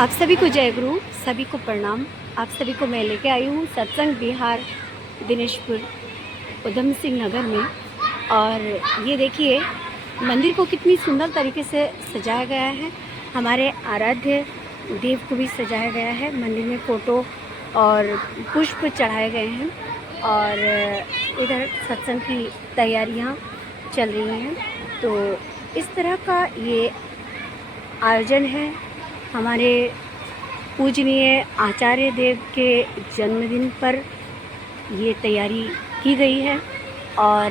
आप सभी को जय गुरु, सभी को प्रणाम। आप सभी को मैं लेके आई हूँ सत्संग बिहार दिनेशपुर उधम सिंह नगर में। और ये देखिए मंदिर को कितनी सुंदर तरीके से सजाया गया है। हमारे आराध्य देव को भी सजाया गया है। मंदिर में फ़ोटो और पुष्प चढ़ाए गए हैं और इधर सत्संग की तैयारियाँ चल रही हैं। तो इस तरह का ये आयोजन है। हमारे पूजनीय आचार्य देव के जन्मदिन पर ये तैयारी की गई है और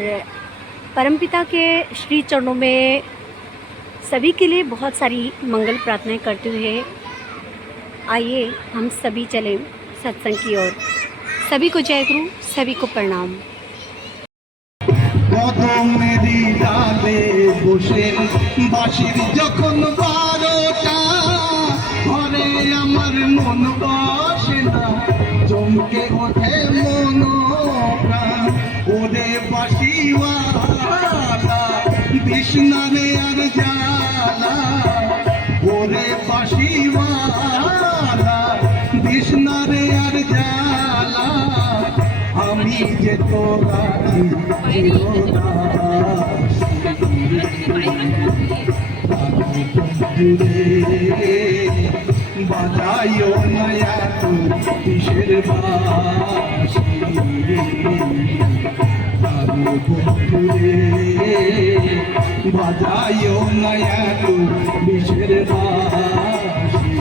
परमपिता के श्री चरणों में सभी के लिए बहुत सारी मंगल प्रार्थनाएं करते हुए आइए हम सभी चलें सत्संग की ओर। सभी को जय गुरु, सभी को प्रणाम। কদমেরই ডালে বসে বাঁশির যখন বারোটা ঘরে আমার মন বসে না, চমকে ওঠে মন প্রাণ। ওরে বাঁশিওয়ালা বিষ্ণারে আর জ্বালা, ওরে বাঁশিওয়ালা বিষ্ণারে আর জ্বালা। আমি যে তোরা বাজাইও নয়া তু কিসের বাসি, বাজাইও নয়া তু কিসের বাসি।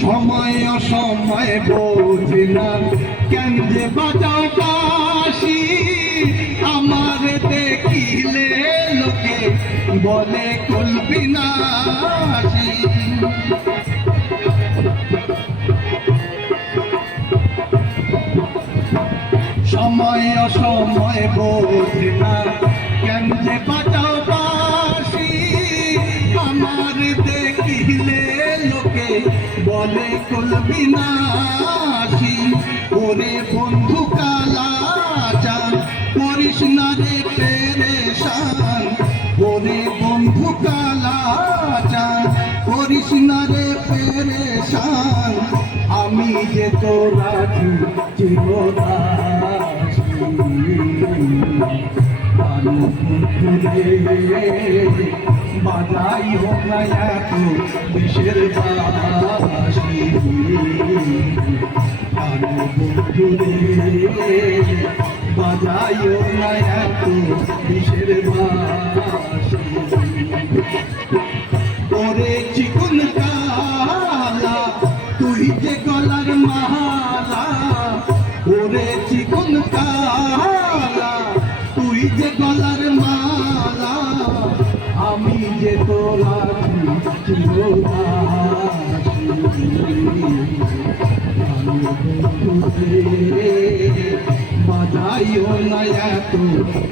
সময় অসময় বোঝে না কেন যে বাজাও বাঁশি, আমার দেখিলে লোকে বলে কুলবিনাশী। সময় অসময় বোঝে না কেন যে বাজাও বাঁশি, আমার দেখিলে লোকে বলে কুলবিনাশী। ওরে বন্ধু কালাচান করিস না রে পেরেশান, ওরে বন্ধু কালাচান করিস না রে পেরেশান। আমি যে তোরা চিরদাসী, বাজাই হোক না এত বিষের বাসি। বন্ধুরে বাজাই হোক না এত বিষের বাসি। ওরে চিকুন কালা তুই যে গলার মালা, ওরে চিকুন কালা তুই যে গলার মালা। আমি যে তোরা বাজাইও না এত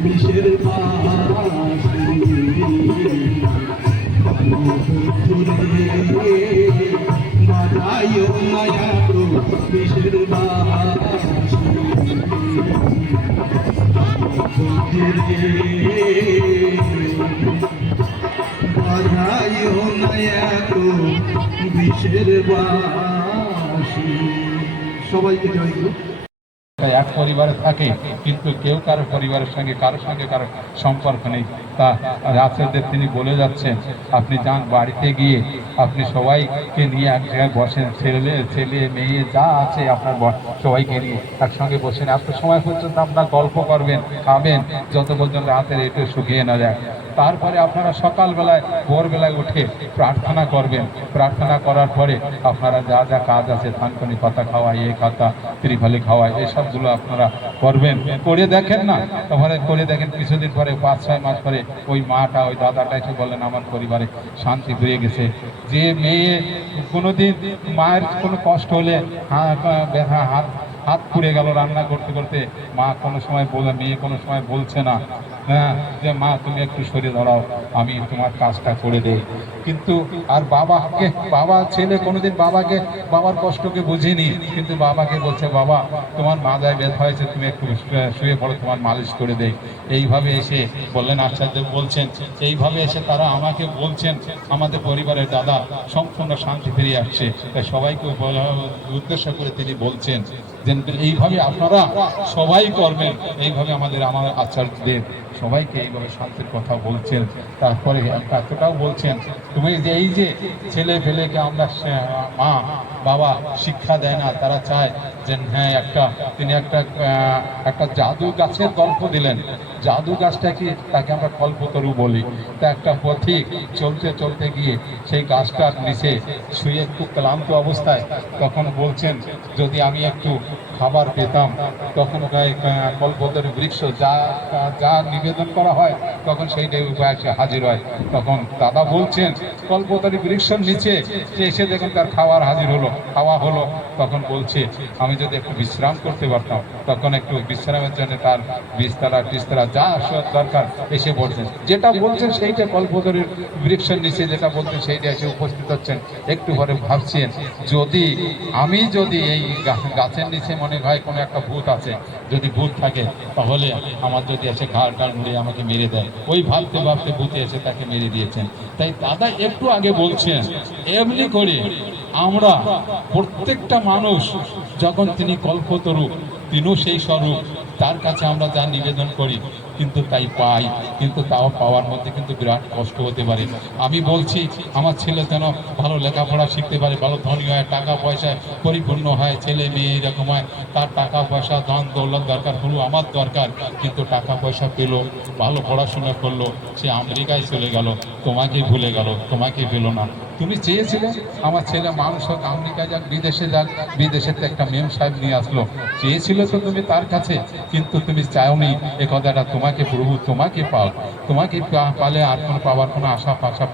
বিষের বাসি। বাজাইও না এত বিষের বাসি। বাজাইও না এত বিষের বাসি। সবাইকে জয় গুরু। এক পরিবারে থাকে কিন্তু কেউ কারো পরিবারের সঙ্গে কারোর সম্পর্ক নেই। তা রাসেলদেব তিনি বলে যাচ্ছেন আপনি যান বাড়িতে গিয়ে আপনি সবাইকে নিয়ে এক জায়গায় বসেন, ছেলে মেয়ে যা আছে আপনার সবাইকে নিয়ে একসঙ্গে বসেন। এত সময় পর্যন্ত আপনার গল্প করবেন, খাবেন, যত পর্যন্ত রাতের একটু শুকিয়ে না যায়। তারপরে আপনারা সকালবেলায় ভোরবেলায় উঠে প্রার্থনা করবেন। প্রার্থনা করার পরে আপনারা যা যা কাজ আছে থানকুনি পাতা খাওয়া, কথা ত্রিফালি খাওয়া, এসবগুলো আপনারা করবেন। করে দেখেন না, তারপরে করে দেখেন কিছুদিন পরে 5-6 মাস পরে ওই মাটা ওই দাদাটা এসে বললেন আমার পরিবারে শান্তি ফিরে গেছে। যে মেয়ে কোনোদিন মায়ের কোনো কষ্ট হলে ব্যথা হাত হাত পুড়ে গেল রান্না করতে করতে। মা কোনো সময় বলে, মেয়ে কোনো সময় বলছে না হ্যাঁ যে মা তুমি একটু সরে দাঁড়াও, আমি তোমার কাজটা করে দেই। কিন্তু আর বাবা ছেলে কোনোদিন বাবার কষ্টকে বুঝিনি, কিন্তু বাবাকে বলছে বাবা তোমার মাথায় ব্যথা হয়েছে, তুমি একটু শুয়ে পড়ো, তোমার মালিশ করে দেই। এইভাবে এসে বললেন আচার্য বলছেন, এইভাবে এসে তারা আমাকে বলছেন আমাদের পরিবারের দাদা সম্পূর্ণ শান্তি ফিরে আসছে। তাই সবাইকে উদ্দেশ্য করে তিনি বলছেন যে এইভাবে আপনারা সবাই করবেন, এইভাবে আমার আচার্যদের সবাইকে এইভাবে শান্তির কথা বলছেন। তারপরে এতটাও বলছেন তুমি যে এই যে ছেলে ফেলেকে আমরা মা বাবা শিক্ষা দেয় না, তারা চায় যে হ্যাঁ তিনি একটা জাদু গাছের গল্প দিলেন। জাদু গাছটা কি, তাকে আমরা কল্পতরু বলি। তা একটা পথিক চলতে চলতে গিয়ে সেই গাছটার নিচে শুয়ে একটু ক্লান্ত অবস্থায় তখন বলছেন যদি আমি একটু খাবার পেতাম, তখন কল্পতরু বৃক্ষ যা নিবেদন করা হয় তখন সেইটাই উপায় হাজির হয়। তখন দাদা বলছেন কল্পতরু বৃক্ষের নিচে এসে দেখুন তার খাবার হাজির হলো, খাওয়া হলো। তখন বলছে আমি যদি একটু বিশ্রাম করতে পারতাম, তখন একটু বিশ্রামের জন্য তার বিস্তরা যা দরকার এসে পড়ছেন। যেটা বলছেন সেইটা কল্পতরুর বৃক্ষের নিচে যেটা বলছেন সেইটা এসে উপস্থিত হচ্ছেন। একটু পরে ভাবছেন যদি এই গাছের নিচে মনে হয় কোনো একটা ভূত আছে, যদি ভূত থাকে তাহলে আমার যদি এসে ঘাড় মুড়িয়ে আমাকে মেরে দেয়। ওই ভাবতে ভাবতে ভূতে এসে তাকে মেরে দিয়েছেন। তাই দাদা একটু আগে বলছেন এমনি করে আমরা প্রত্যেকটা মানুষ যখন তিনি কল্পতরু, তিনিও সেই স্বরূপ, তার কাছে আমরা যা নিবেদন করি কিন্তু তাই পাই, কিন্তু তাও পাওয়ার মধ্যে কিন্তু বিরাট কষ্ট হতে পারে। আমি বলছি আমার ছেলে যেন ভালো লেখাপড়া শিখতে পারে, ভালো ধনী হয়, টাকা পয়সায় পরিপূর্ণ হয়, ছেলে মেয়ে এরকম হয়, তার টাকা পয়সা ধন দৌলত দরকার হলো, আমার দরকার, কিন্তু টাকা পয়সা পেলো, ভালো পড়াশোনা করলো, সে আমেরিকায় চলে গেল, তোমাকে ভুলে গেল, তোমাকে পেলো না। তুমি চেয়েছিলে আমার ছেলে মানুষ হোক, আমেরিকা যাক, বিদেশে যাক, বিদেশে তো একটা মেম সাহেব নিয়ে আসলো, চেয়েছিল তো তুমি তার কাছে, কিন্তু তুমি চাওনি এ কথাটা তোমাকে প্রভু তোমাকে পাও, তোমাকে পালে আর কোনো পাওয়ার কোনো আশা পাশা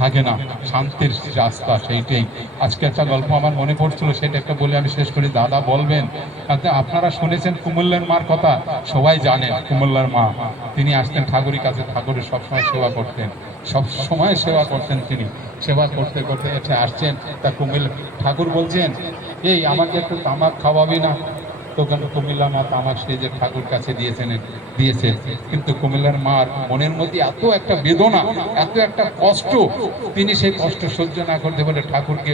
থাকে না, শান্তির রাস্তা সেইটাই। আজকে একটা গল্প আমার মনে পড়ছিল, সেটা একটা বলে আমি শেষ করি। দাদা বলবেন আপনারা শুনেছেন কুমিল্লার মার কথা, সবাই জানেন কুমিল্লার মা, তিনি আসতেন ঠাকুরের কাছে, ঠাকুরের সবসময় সেবা করতেন, সব সময় সেবা করতেন। তিনি সেবা করতে করতে এসে আসছেন, তা ঠাকুর বলছেন এই আমাকে একটু তামাক খাওয়াবি না? তখন কুমিল্লার মা তামাক সেই যে ঠাকুর কাছে দিয়েছেন, কিন্তু কুমিল্লার মার মনের মধ্যে এত একটা বেদনা, এত একটা কষ্ট, তিনি সেই কষ্ট সহ্য না করতে পারে ঠাকুরকে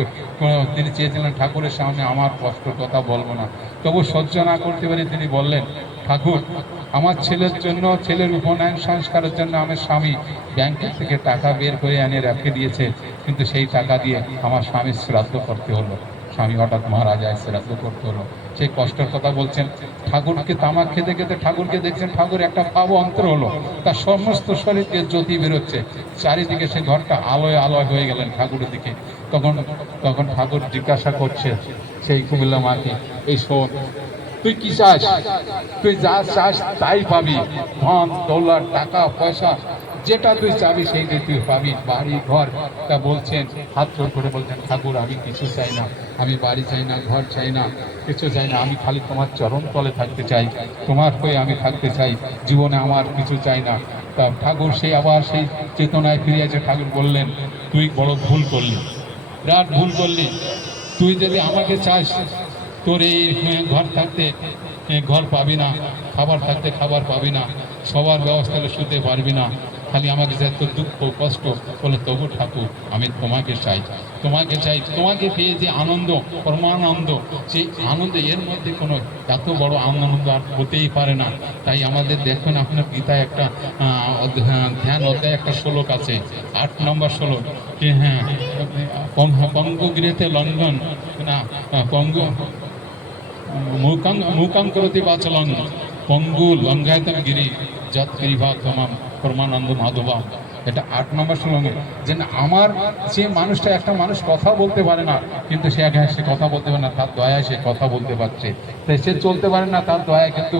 তিনি চেয়েছিলেন ঠাকুরের সামনে আমার কষ্ট কথা বলবো না, তবু সহ্য না করতে পারে তিনি বললেন ঠাকুর আমার ছেলের জন্য, ছেলের উপনয়ন সংস্কারের জন্য আমার স্বামী ব্যাংকের থেকে টাকা বের করে এনে রেখে দিয়েছে, কিন্তু সেই টাকা দিয়ে আমার স্বামীর শ্রাদ্ধ করতে হলো, স্বামী হঠাৎ মারা যায়, শ্রাদ্ধ করতে হলো। সেই কষ্টের কথা বলছেন। ঠাকুরকে তামাক খেতে খেতে ঠাকুরকে দেখছেন, ঠাকুর একটা ভাব অন্তর হলো, তার সমস্ত শরীরকে জ্যোতি বেরোচ্ছে, চারিদিকে সে ঘরটা আলোয় আলোয় হয়ে গেলেন ঠাকুরের দিকে। তখন ঠাকুর জিজ্ঞাসা করছে সেই কুমিল্লা মাকে, এই শোন, তুই কি চাস? তুই যা চাস তাই পাবি, ধন দৌলত টাকা পয়সা যেটা তুই চাবি সেইটাই তুই পাবি, বাড়ি ঘর। তা বলছেন হাত জোর করে বলছেন ঠাকুর আমি কিছু চাই না, আমি বাড়ি চাই না, ঘর চাই না, কিছু চাই না, আমি খালি তোমার চরণ তলে থাকতে চাই, তোমার হয়ে আমি থাকতে চাই, জীবনে আমার কিছু চাই না। তা ঠাকুর সেই আবার সেই চেতনায় ফিরে আছে। ঠাকুর বললেন তুই বড় ভুল করলি, বিরাট ভুল করলি, তুই যদি আমাকে চাস তোর এই ঘর থাকতে ঘর পাবি না, খাবার থাকতে খাবার পাবি না, সবার ব্যবস্থা হলে শুতে পারবি না, খালি আমাকে চাই তোর দুঃখ কষ্ট বলে, তবু ঠাকুর আমি তোমাকে চাই, তোমাকে চাই, তোমাকে পেয়ে যে আনন্দ, পরমানন্দ, সেই আনন্দ এর মধ্যে কোনো এত বড় আনন্দ আর হতেই পারে না। তাই আমাদের দেখুন আপনার গীতায় একটা ধ্যান অধ্যায় একটা শ্লোক আছে, 8 নম্বর শ্লোক, যে হ্যাঁ পঙ্গু গৃহতে লঙ্ঘন না, পঙ্গু মুকাং করতি বাচলং পঙ্গু লঙ্ঘায়তম গিরি যৎ কৃপা তমাম পরমানন্দ মাধবা। এটা 8 নম্বর শ্লোকে, যে আমার যে মানুষটা, একটা মানুষ কথা বলতে পারে না, কিন্তু সে কথা বলতে পারে না, তার দয়ায় সে কথা বলতে পারছে। তাই সে চলতে পারে না, তার দয়া কিন্তু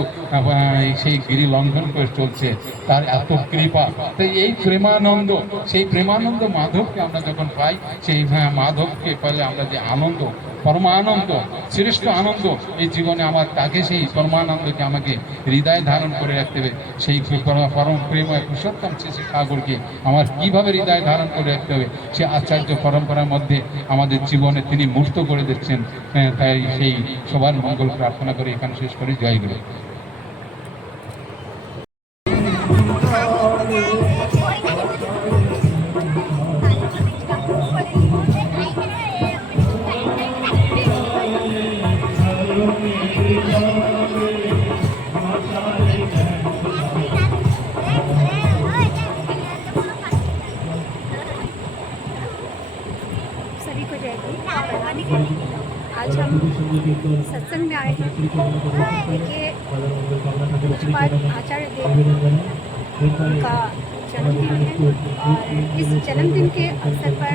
সেই গিরি লঙ্ঘন করে চলছে, তার এত কৃপা। তাই এই প্রেমানন্দ, সেই প্রেমানন্দ মাধবকে আমরা যখন পাই, সেই মাধবকে পেলে আমরা যে আনন্দ, পরমানন্দ, শ্রেষ্ঠ আনন্দ এই জীবনে আমার, তাকে সেই পরমানন্দকে আমাকে হৃদয়ে ধারণ করে রাখতে হবে। সেই পরম প্রেময় পুরুষোত্তম শ্রী ঠাকুরকে আমার কিভাবে হৃদয়ে ধারণ করে রাখতে হবে, সে আচার্য পরম্পরার মধ্যে আমাদের জীবনে তিনি মূর্ত করে দিচ্ছেন। তাই সেই সবার মঙ্গল প্রার্থনা করে এখানে শেষ করি। জয় গুরু। सभी को जय गुरु। आज हम सत्संग में आए हैं। देखिए, पूज्यपाद आचार्य देव का जन्मदिन है और इस जन्मदिन के अवसर पर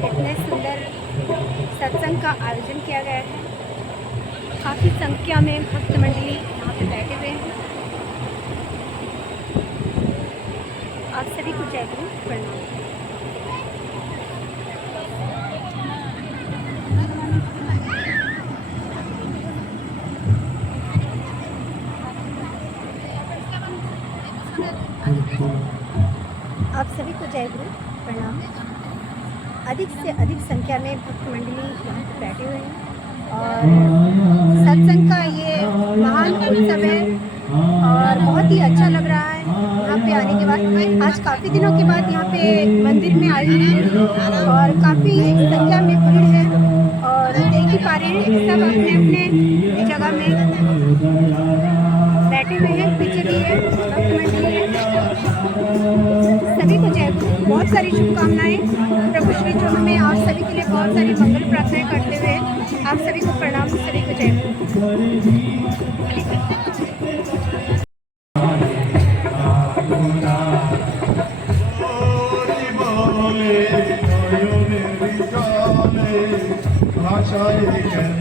इतने सुंदर सत्संग का आयोजन किया गया है। काफ़ी संख्या में भक्त मंडली यहाँ पे बैठे हुए हैं। आप सभी को जय गुरु प्रणाम। आप सभी को जय गुरु प्रणाम। अधिक से अधिक संख्या में भक्त मंडली यहाँ पे बैठे हुए हैं और सत्संग का ये महान उत्सव है और बहुत ही अच्छा लग रहा है यहाँ पे आने के बाद। आज काफ़ी दिनों के बाद यहाँ पे मंदिर में आई हूँ और काफ़ी संख्या में भीड़ है और देख ही पा रहे हैं सब अपने अपने जगह में बैठे हुए हैं। पीछे भी है भक्त मंडली है। सभी को जय गुरु। बहुत सारी शुभकामनाएं प्रभु श्री चरणों में आप सभी के लिए बहुत सारी मंगल प्रार्थनाएं करते हुए आप सभी को प्रणाम। सभी को जय गुरु। ভাষায় কেন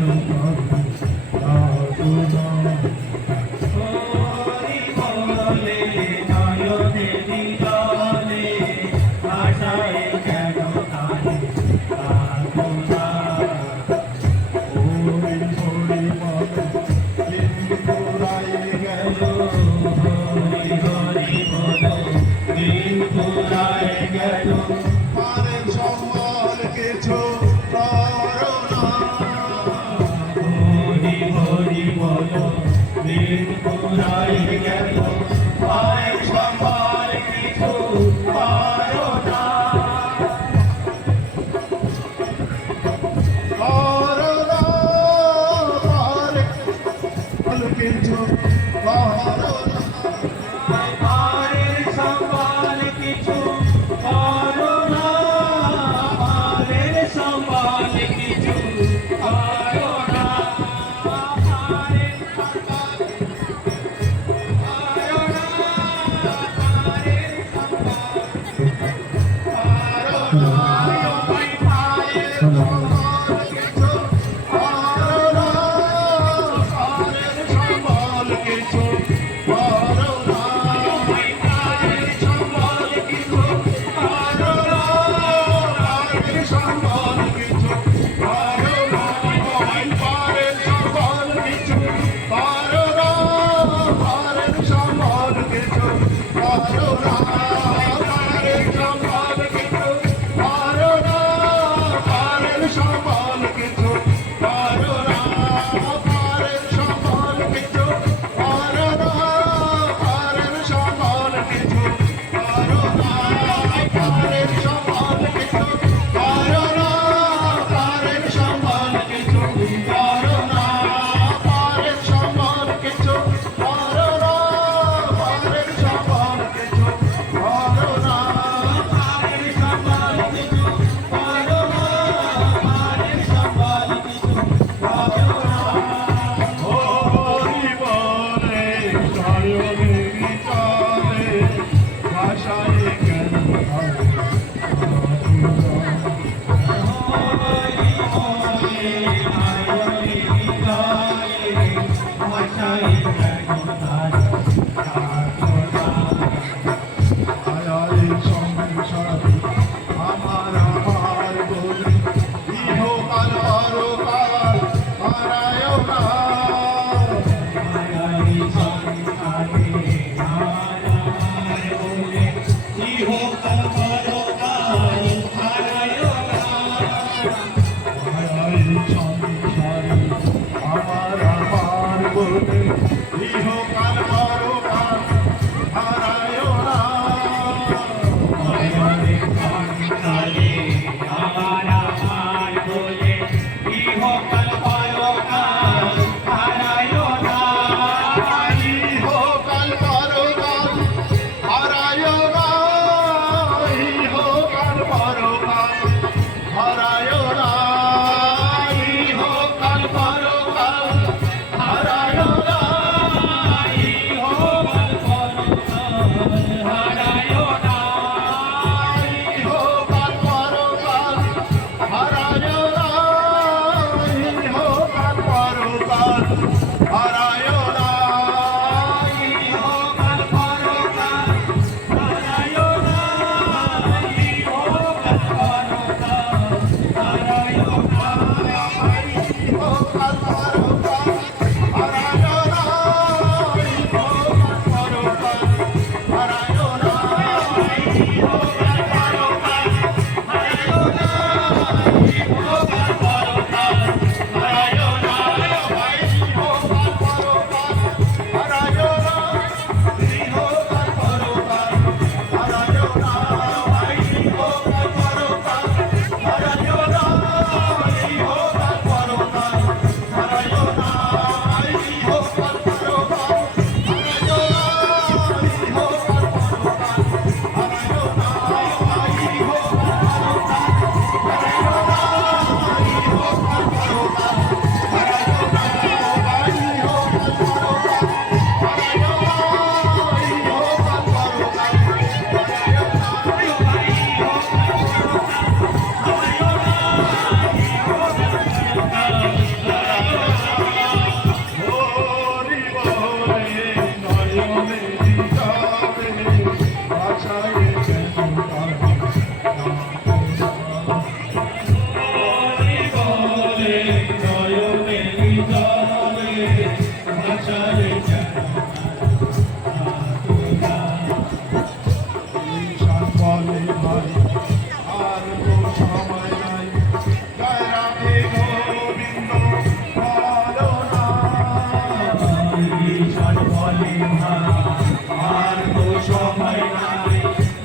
আর তো সময় নাই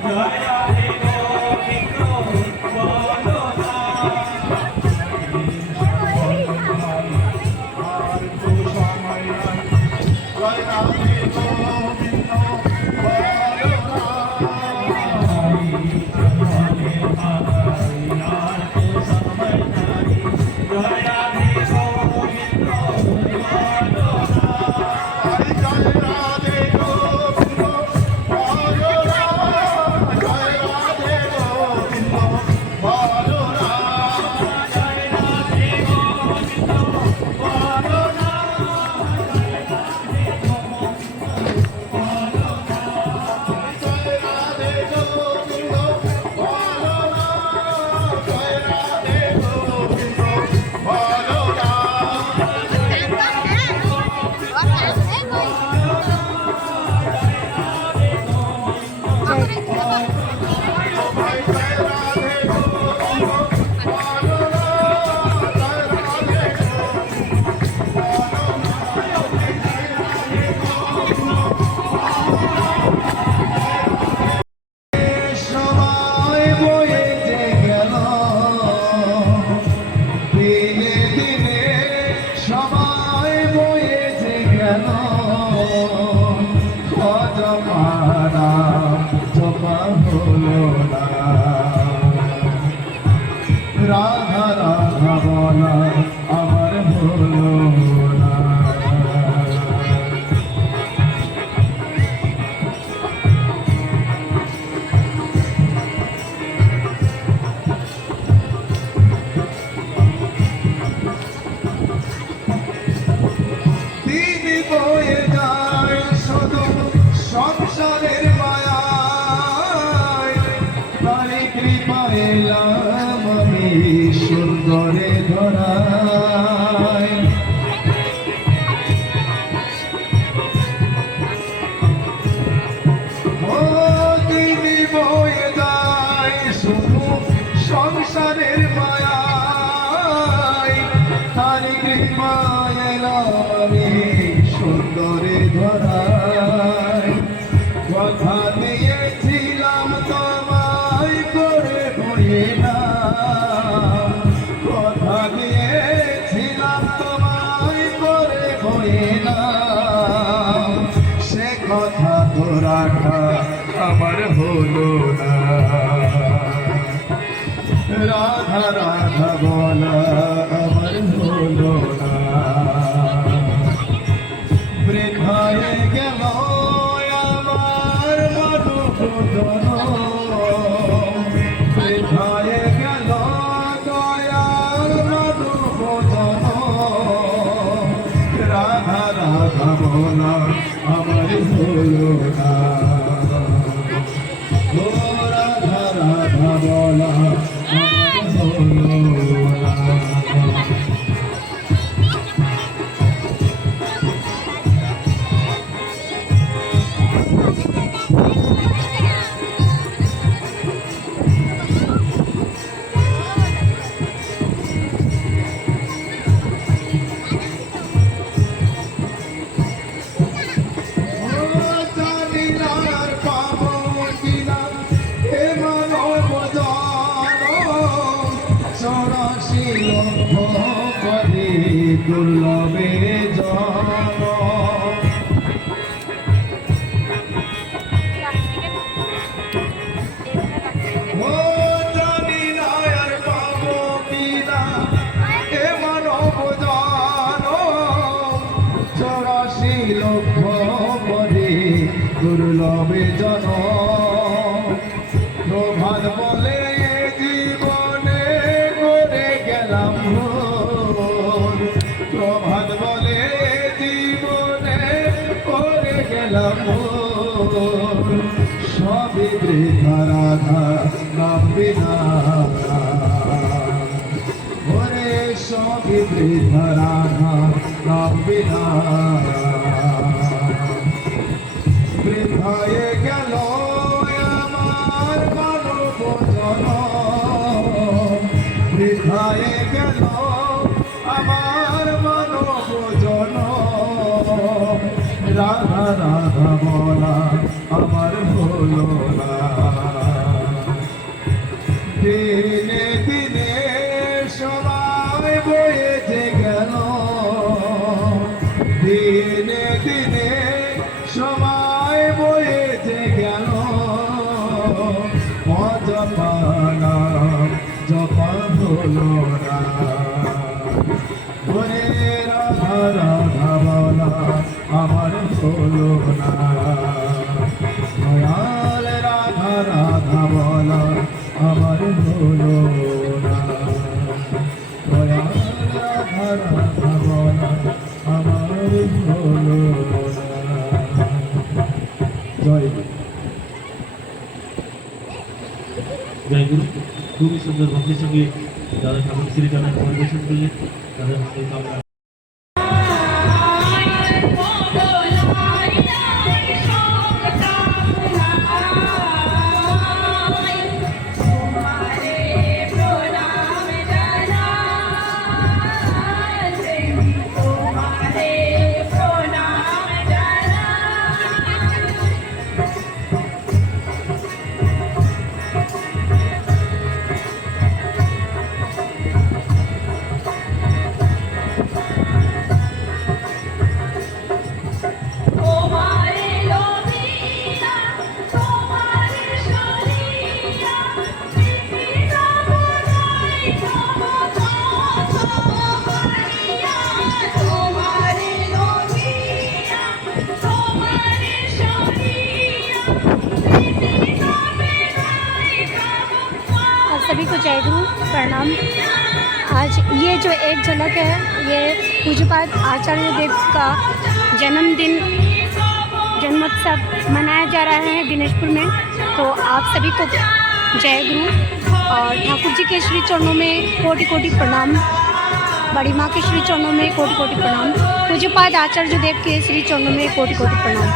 জয় রাধে গোবিন্দ বলো না আর তো সময় নাই জয় রাধে গোবিন্দ বলো না আর তো সময় নাই জয় রাধে গোবিন্দ বলো না জয় রাধে গোবিন্দ বলো না জয় রাধে গোবিন্দ বলো না জয় রাধে গোবিন্দ বলো না জয় রাধে গোবিন্দ বলো না জয় রাধে গোবিন্দ বলো না সময় বয়েছে গেল দিনে দিনে সময় বয়েছে গেল জমানা জমা হলো না রাধা রাধা বলা আমার হলো না দিন বয়ে যায় শুধু সংসারের মায়ায় তারি কৃপা এলাম আমি সুন্দরে ধরায় ও দিন বয়ে যায় শুধু সংসারের মায়ায় তারি কৃপা এলাম আমি সুন্দরে ধরায় কথা দিয়েছিলাম তোমায় করে হয়ে না কথা দিয়েছিলাম তোমায় করে হয়ে না সে কথা তো রাখা আমার হলো না রাধা রাধা বলা আমার হলো না বৃথায় গেল আমার মধুসূদন বৃথায় গেল দয়াল মধুসূদন রাধা রাধা বলা আমার হলো না ও রাধা রাধা বলা আমার হলো না দুর্লভে জন ও জানি না আর পাবো কিনা এ মানব জন 84 লক্ষ পদে দুর্লভে জন প্রভাত বলে জীবনে করে গেলাম প্রভাত বলে জীবনে করে গেলাম সবই বৃথা রাধা নাম বিনা ওরে সবই বৃথা রাধা নাম বিনা বৃথায় গেল আমার মানব জন বৃথায় গেল আমার মানব জন রাধা রাধা রাধা বলা আমার হলো না দিনে দিনে সময় বয়েছে গেল দিনে দিনে সময় বয়েছে গেল জপানা জপা হলো না ওরে রাধা রাধা বলা আমার হলো না দয়াল রাধা রাধা বলা আমার হলো না দয়াল রাধা রাধা বলা আমার হলো না জয় গুরু। জয় গুরু। খুবই সুন্দর ভক্তির সঙ্গে দাদা ঠাকুর শ্রীচরণের পরিবেশন করলেন। দাদা सभी को जय गुरु प्रणाम। आज ये जो एक झलक है ये पूज्यपाद आचार्य देव का जन्मदिन जन्मोत्सव मनाया जा रहा है दिनेशपुर में। तो आप सभी को जय गुरु और ठाकुर जी के श्री चरणों में कोटि कोटि प्रणाम। बड़ी माँ के श्री चरणों में कोटि कोटि प्रणाम। पूज्यपाद आचार्य देव के श्री चरणों में कोटि कोटि प्रणाम।